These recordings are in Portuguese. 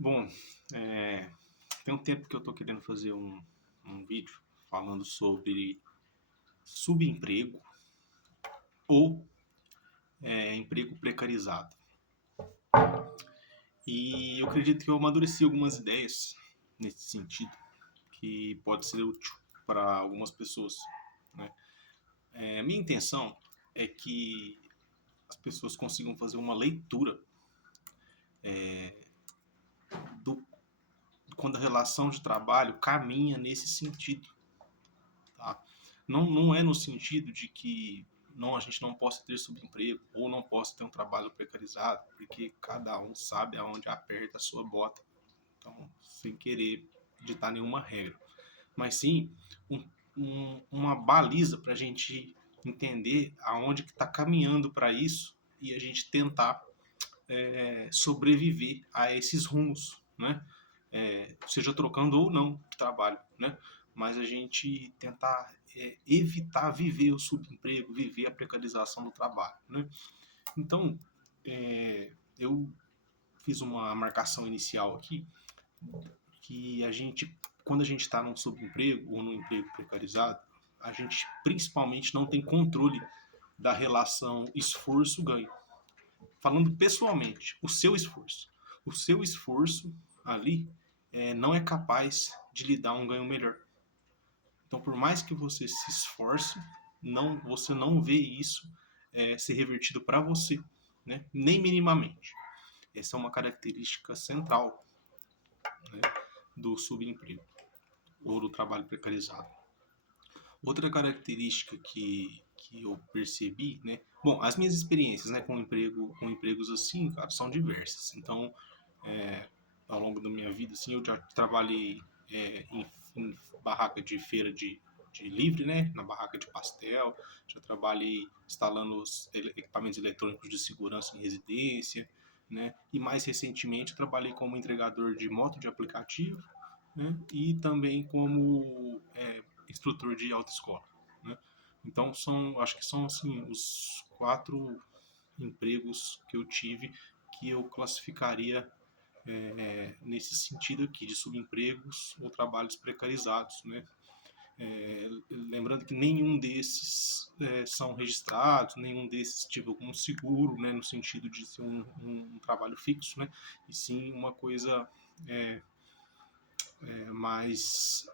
Bom, é, tem um tempo que eu estou querendo fazer um vídeo falando sobre subemprego ou emprego precarizado. E eu acredito que eu amadureci algumas ideias nesse sentido, que pode ser útil para algumas pessoas, né? Minha intenção é que as pessoas consigam fazer uma leitura do quando a relação de trabalho caminha nesse sentido, tá? Não é no sentido de que a gente não possa ter subemprego ou não possa ter um trabalho precarizado, porque cada um sabe aonde aperta a sua bota. Então, sem querer ditar nenhuma regra. Mas sim uma baliza para a gente entender aonde que está caminhando para isso e a gente tentar sobreviver a esses rumos, né? Seja trocando ou não de trabalho, né? Mas a gente tentar evitar viver o subemprego, viver a precarização do trabalho, né? Então, eu fiz uma marcação inicial aqui que quando a gente está num subemprego ou num emprego precarizado, a gente principalmente não tem controle da relação esforço-ganho. Falando pessoalmente, o seu esforço ali não é capaz de lhe dar um ganho melhor. Então, por mais que você se esforce, você não vê isso ser revertido para você, né? Nem minimamente. Essa é uma característica central, né, do subemprego ou do trabalho precarizado. Outra característica que eu percebi, né? Bom, as minhas experiências, né, com empregos assim, cara, são diversas. Então, ao longo da minha vida, assim, eu já trabalhei em barraca de feira de livre, né, na barraca de pastel, já trabalhei instalando os equipamentos eletrônicos de segurança em residência, né, e mais recentemente eu trabalhei como entregador de moto de aplicativo, né, e também como instrutor de autoescola, né. Então acho que são assim os 4 empregos que eu tive que eu classificaria nesse sentido aqui de subempregos ou trabalhos precarizados, né? Lembrando que nenhum desses são registrados, nenhum desses tive algum seguro, né, no sentido de ser um trabalho fixo, né, e sim uma coisa mais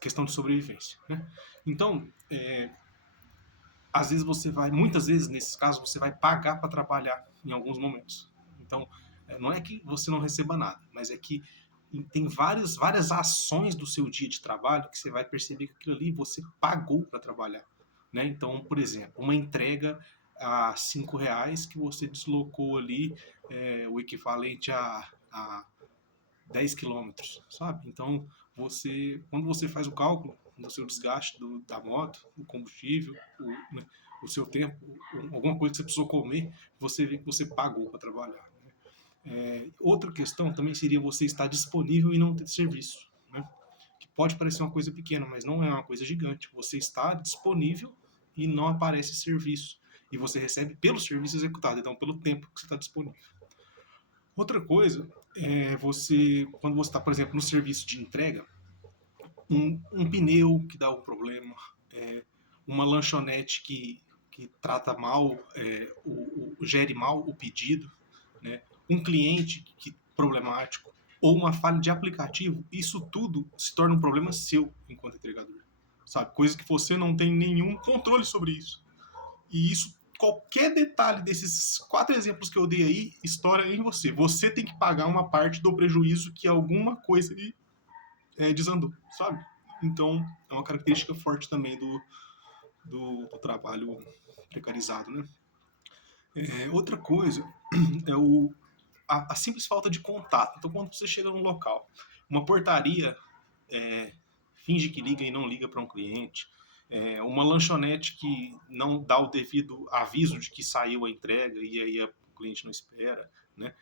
questão de sobrevivência, né? Então, às vezes muitas vezes nesses casos você vai pagar para trabalhar em alguns momentos. Então, não é que você não receba nada, mas é que tem várias ações do seu dia de trabalho que você vai perceber que aquilo ali você pagou para trabalhar, né? Então, por exemplo, uma entrega a R$ 5 que você deslocou ali o equivalente a 10 quilômetros, sabe? Então, quando você faz o cálculo do seu desgaste da moto, o combustível, né, o seu tempo, alguma coisa que você precisou comer, você vê que você pagou para trabalhar. Né? Outra questão também seria você estar disponível e não ter serviço. Né? Que pode parecer uma coisa pequena, mas não é uma coisa gigante. Você está disponível e não aparece serviço. E você recebe pelo serviço executado, então pelo tempo que você está disponível. Outra coisa quando você está, por exemplo, no serviço de entrega, um pneu que dá um problema, uma lanchonete que trata mal, gere mal o pedido, né? Um cliente problemático, ou uma falha de aplicativo, isso tudo se torna um problema seu enquanto entregador. Sabe? Coisa que você não tem nenhum controle sobre isso. E isso, qualquer detalhe desses 4 exemplos que eu dei aí, estoura em você. Você tem que pagar uma parte do prejuízo que alguma coisa aí desandou, sabe? Então, é uma característica forte também do trabalho precarizado, né? Outra coisa é a simples falta de contato. Então, quando você chega num local, uma portaria finge que liga e não liga para um cliente, uma lanchonete que não dá o devido aviso de que saiu a entrega e aí o cliente não espera, né?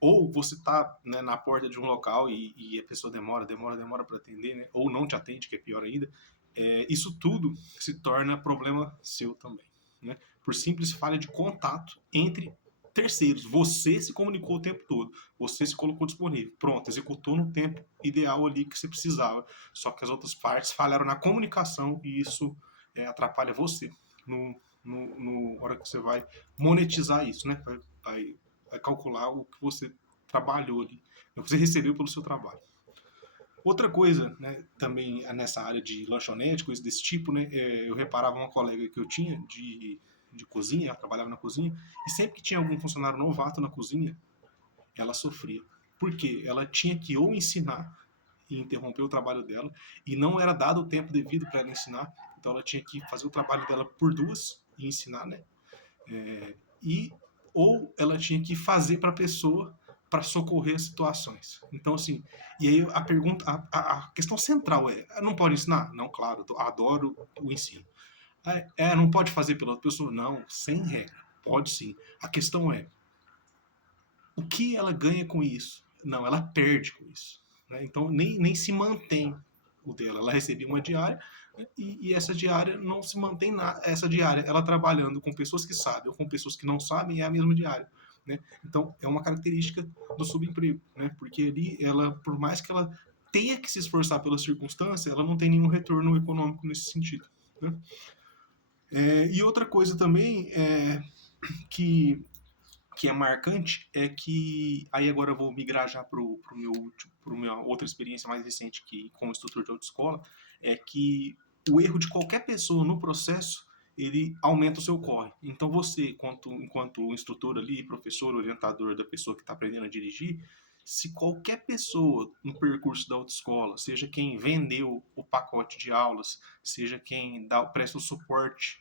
Ou você está, né, na porta de um local e a pessoa demora para atender, né? Ou não te atende, que é pior ainda. Isso tudo se torna problema seu também, né? Por simples falha de contato entre terceiros. Você se comunicou o tempo todo. Você se colocou disponível. Pronto, executou no tempo ideal ali que você precisava. Só que as outras partes falharam na comunicação e isso atrapalha você no hora que você vai monetizar isso, né? Vai calcular o que você trabalhou ali, o que você recebeu pelo seu trabalho. Outra coisa, né, também nessa área de lanchonete, coisas desse tipo, né, eu reparava uma colega que eu tinha de cozinha, ela trabalhava na cozinha, e sempre que tinha algum funcionário novato na cozinha, ela sofria. Por quê? Ela tinha que ou ensinar e interromper o trabalho dela, e não era dado o tempo devido para ela ensinar, então ela tinha que fazer o trabalho dela por duas e ensinar, né? E ou ela tinha que fazer para a pessoa para socorrer as situações. Então, assim, e aí a pergunta, a questão central é: não pode ensinar? Não, claro, eu adoro o ensino. Não pode fazer pela outra pessoa? Não, sem regra. Pode sim. A questão é: o que ela ganha com isso? Não, ela perde com isso. Né? Então, nem se mantém o dela. Ela recebia uma diária e essa diária não se mantém nada. Essa diária, ela trabalhando com pessoas que sabem ou com pessoas que não sabem, é a mesma diária. Né? Então, é uma característica do subemprego. Né? Porque ali, ela, por mais que ela tenha que se esforçar pela circunstância, ela não tem nenhum retorno econômico nesse sentido. Né? E outra coisa também é que é marcante é que aí agora eu vou migrar já para minha outra experiência mais recente que como instrutor de autoescola, é que o erro de qualquer pessoa no processo ele aumenta o seu corre. Então você, enquanto instrutor ali, professor, orientador da pessoa que está aprendendo a dirigir, se qualquer pessoa no percurso da autoescola, seja quem vendeu o pacote de aulas, seja quem presta o suporte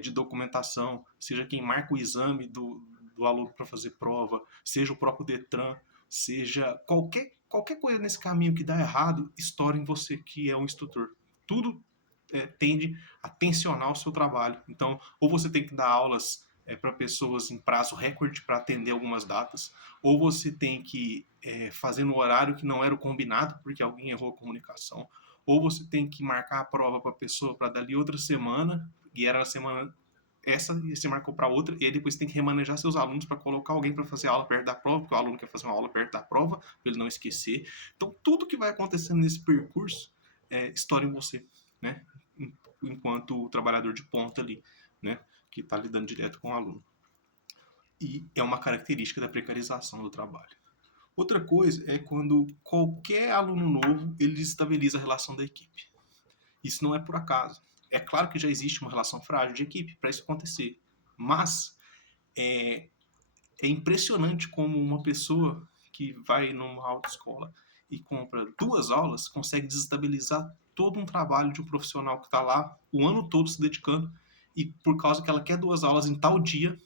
de documentação, seja quem marca o exame do aluno para fazer prova, seja o próprio Detran, seja qualquer coisa nesse caminho que dá errado, estoura em você que é um instrutor. Tudo tende a tensionar o seu trabalho. Então, ou você tem que dar aulas para pessoas em prazo recorde para atender algumas datas, ou você tem que fazer no horário que não era o combinado porque alguém errou a comunicação, ou você tem que marcar a prova para a pessoa para dali outra semana, e era a semana essa e você marcou para outra, e aí depois você tem que remanejar seus alunos para colocar alguém para fazer aula perto da prova, porque o aluno quer fazer uma aula perto da prova, para ele não esquecer. Então, tudo que vai acontecendo nesse percurso estoura em você, né? Enquanto trabalhador de ponta ali, né? Que está lidando direto com o aluno. E é uma característica da precarização do trabalho. Outra coisa é quando qualquer aluno novo ele desestabiliza a relação da equipe. Isso não é por acaso. É claro que já existe uma relação frágil de equipe para isso acontecer, mas é impressionante como uma pessoa que vai numa autoescola e compra 2 aulas consegue desestabilizar todo um trabalho de um profissional que está lá o ano todo se dedicando e por causa que ela quer 2 aulas em tal dia,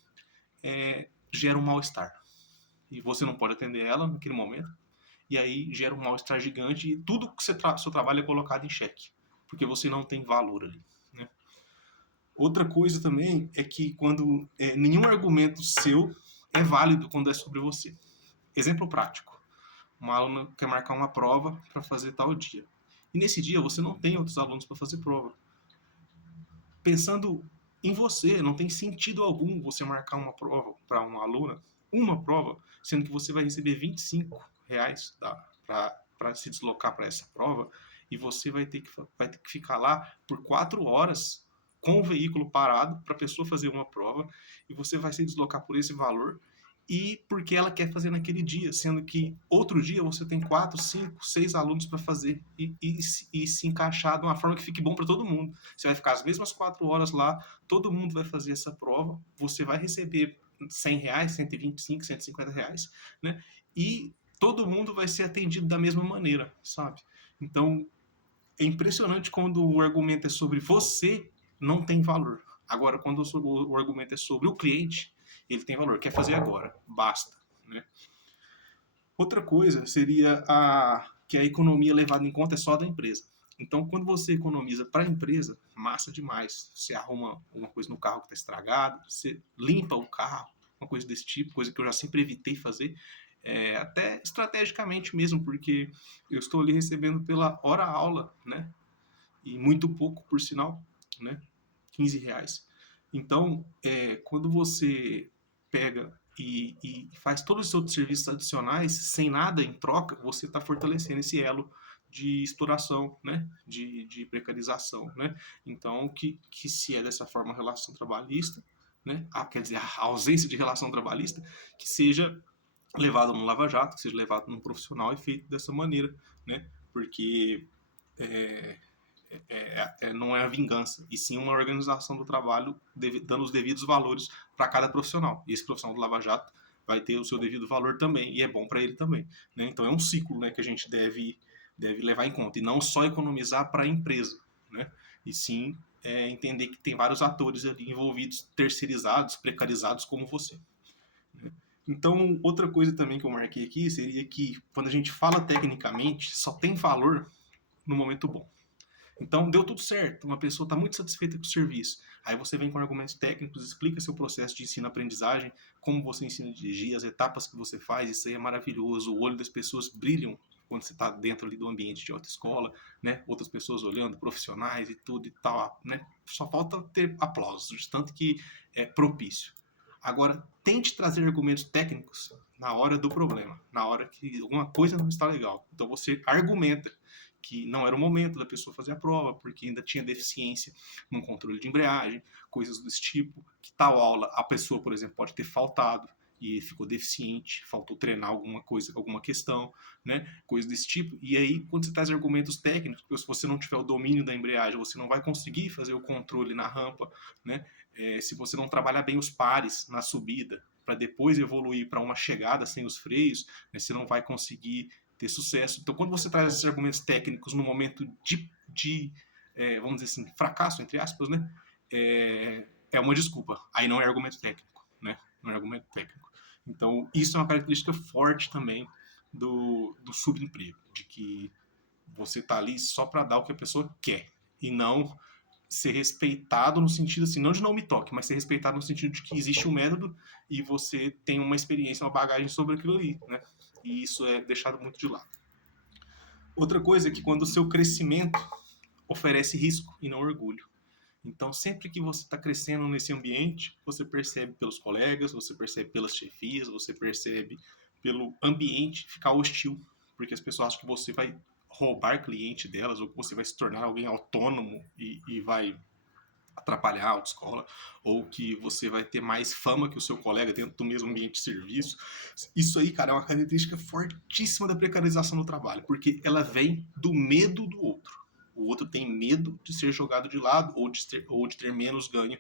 gera um mal-estar. E você não pode atender ela naquele momento, e aí gera um mal-estar gigante e tudo que seu trabalho é colocado em xeque, porque você não tem valor ali. Né? Outra coisa também é que quando nenhum argumento seu é válido quando é sobre você. Exemplo prático. Uma aluna quer marcar uma prova para fazer tal dia. E nesse dia você não tem outros alunos para fazer prova. Pensando em você, não tem sentido algum você marcar uma prova para uma aluna, uma prova, sendo que você vai receber R$ 25 para se deslocar para essa prova e você vai ter que ficar lá por 4 horas com o veículo parado para a pessoa fazer uma prova e você vai se deslocar por esse valor e porque ela quer fazer naquele dia, sendo que outro dia você tem 4, 5, 6 alunos para fazer e se encaixar de uma forma que fique bom para todo mundo. Você vai ficar as mesmas 4 horas lá, todo mundo vai fazer essa prova, você vai receber R$ 100, 125, R$ 150, né? E todo mundo vai ser atendido da mesma maneira, sabe? Então, é impressionante quando o argumento é sobre você, não tem valor. Agora, quando o argumento é sobre o cliente, ele tem valor. Quer fazer agora, basta. Né? Outra coisa seria que a economia levada em conta é só da empresa. Então, quando você economiza para a empresa, massa demais. Você arruma uma coisa no carro que está estragado, você limpa o carro, uma coisa desse tipo, coisa que eu já sempre evitei fazer, até estrategicamente mesmo, porque eu estou ali recebendo pela hora aula, né? E muito pouco, por sinal, né? R$ 15. Então, quando você pega e faz todos os outros serviços adicionais sem nada em troca, você está fortalecendo esse elo de exploração, né? De precarização, né? Então, que se é dessa forma a relação trabalhista, né? Quer dizer, a ausência de relação trabalhista, que seja levado no Lava Jato, que seja levado num profissional e feito dessa maneira, né? Porque é, não é a vingança, e sim uma organização do trabalho dando os devidos valores para cada profissional. E esse profissional do Lava Jato vai ter o seu devido valor também, e é bom para ele também. Né? Então é um ciclo, né, que a gente deve levar em conta, e não só economizar para a empresa, né? E sim entender que tem vários atores ali envolvidos, terceirizados, precarizados como você. Né? Então, outra coisa também que eu marquei aqui seria que quando a gente fala tecnicamente, só tem valor no momento bom. Então, deu tudo certo, uma pessoa está muito satisfeita com o serviço. Aí você vem com argumentos técnicos, explica seu processo de ensino-aprendizagem, como você ensina a dirigir, as etapas que você faz, isso aí é maravilhoso. O olho das pessoas brilham quando você está dentro ali do ambiente de autoescola, né? Outras pessoas olhando, profissionais e tudo e tal, né? Só falta ter aplausos, de tanto que é propício. Agora, tente trazer argumentos técnicos na hora do problema, na hora que alguma coisa não está legal. Então você argumenta que não era o momento da pessoa fazer a prova, porque ainda tinha deficiência no controle de embreagem, coisas desse tipo, que tal aula a pessoa, por exemplo, pode ter faltado e ficou deficiente, faltou treinar alguma coisa, alguma questão, né? Coisas desse tipo. E aí, quando você traz argumentos técnicos, porque se você não tiver o domínio da embreagem, você não vai conseguir fazer o controle na rampa, né? Se você não trabalhar bem os pares na subida, para depois evoluir para uma chegada sem os freios, né, você não vai conseguir ter sucesso. Então, quando você traz esses argumentos técnicos no momento de vamos dizer assim, fracasso, entre aspas, né? É uma desculpa. Aí não é argumento técnico, né? Não é argumento técnico. Então, isso é uma característica forte também do subemprego, de que você está ali só para dar o que a pessoa quer e não ser respeitado no sentido assim, não de não me toque, mas ser respeitado no sentido de que existe um método e você tem uma experiência, uma bagagem sobre aquilo ali, né? E isso é deixado muito de lado. Outra coisa é que quando o seu crescimento oferece risco e não orgulho. Então, sempre que você está crescendo nesse ambiente, você percebe pelos colegas, você percebe pelas chefias, você percebe pelo ambiente ficar hostil, porque as pessoas acham que você vai roubar cliente delas ou que você vai se tornar alguém autônomo e vai atrapalhar a autoescola, ou que você vai ter mais fama que o seu colega dentro do mesmo ambiente de serviço. Isso aí, cara, é uma característica fortíssima da precarização do trabalho, porque ela vem do medo do outro. O outro tem medo de ser jogado de lado ou de ter menos ganho.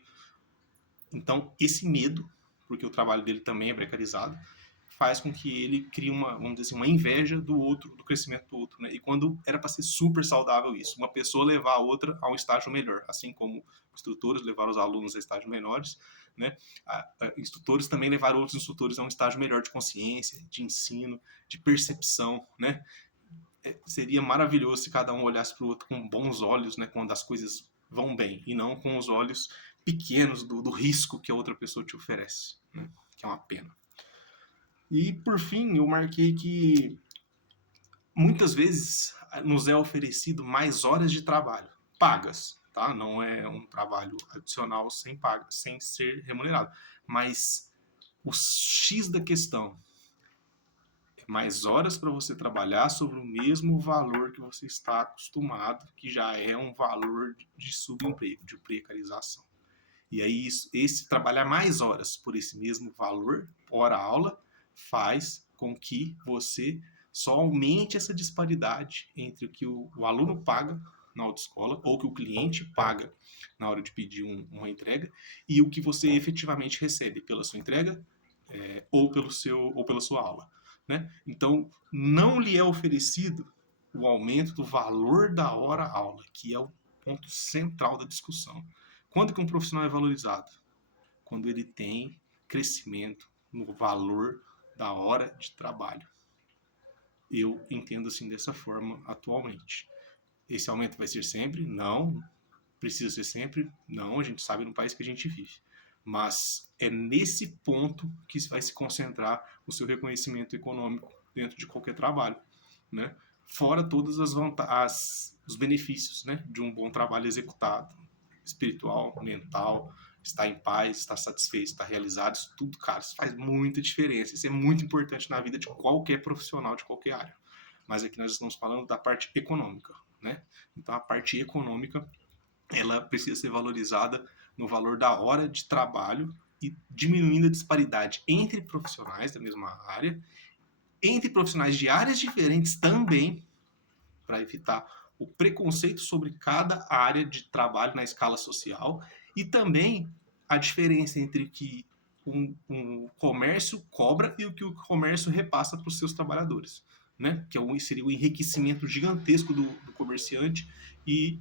Então, esse medo, porque o trabalho dele também é precarizado, faz com que ele crie uma, vamos dizer assim, uma inveja do outro, do crescimento do outro, né? E quando era para ser super saudável isso, uma pessoa levar a outra a um estágio melhor, assim como instrutores levaram os alunos a estágios menores, né? Instrutores também levaram outros instrutores a um estágio melhor de consciência, de ensino, de percepção, né? Seria maravilhoso se cada um olhasse para o outro com bons olhos, né? Quando as coisas vão bem, e não com os olhos pequenos do risco que a outra pessoa te oferece, né? Que é uma pena. E, por fim, eu marquei que muitas vezes nos é oferecido mais horas de trabalho, pagas, tá? Não é um trabalho adicional sem paga, sem ser remunerado. Mas o X da questão é mais horas para você trabalhar sobre o mesmo valor que você está acostumado, que já é um valor de subemprego, de precarização. E aí, esse trabalhar mais horas por esse mesmo valor, hora aula, faz com que você só aumente essa disparidade entre o que o aluno paga na autoescola ou que o cliente paga na hora de pedir uma entrega e o que você efetivamente recebe pela sua entrega ou pela sua aula, né? Então, não lhe é oferecido o aumento do valor da hora aula, que é o ponto central da discussão. Quando que um profissional é valorizado? Quando ele tem crescimento no valor da hora de trabalho. Eu entendo assim dessa forma atualmente. Esse aumento vai ser sempre? Não. Precisa ser sempre? Não. A gente sabe no país que a gente vive. Mas é nesse ponto que vai se concentrar o seu reconhecimento econômico dentro de qualquer trabalho, né? Fora todas os benefícios, né, de um bom trabalho executado, espiritual, mental, estar em paz, estar satisfeito, estar realizado, isso tudo, cara, isso faz muita diferença. Isso é muito importante na vida de qualquer profissional, de qualquer área. Mas aqui nós estamos falando da parte econômica, né? Então a parte econômica, ela precisa ser valorizada no valor da hora de trabalho e diminuindo a disparidade entre profissionais da mesma área, entre profissionais de áreas diferentes também, para evitar o preconceito sobre cada área de trabalho na escala social e também a diferença entre o que um comércio cobra e o que o comércio repassa para os seus trabalhadores, né? Que seria o enriquecimento gigantesco do comerciante e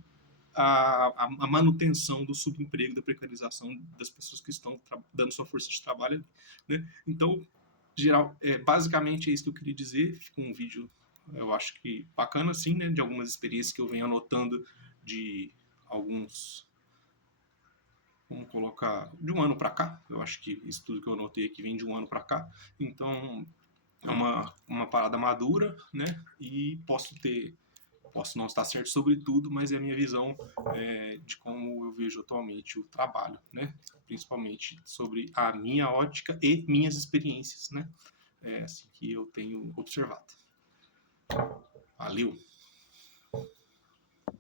a manutenção do subemprego, da precarização das pessoas que estão dando sua força de trabalho, né? Então, geral, basicamente é isso que eu queria dizer. Ficou um vídeo, eu acho que bacana, assim, né? De algumas experiências que eu venho anotando de alguns, vamos colocar, de um ano para cá. Eu acho que isso tudo que eu anotei aqui vem de um ano para cá. Então, é uma parada madura, né? E posso não estar certo sobre tudo, mas é a minha visão de como eu vejo atualmente o trabalho, né? Principalmente sobre a minha ótica e minhas experiências, né? É assim que eu tenho observado. Valeu!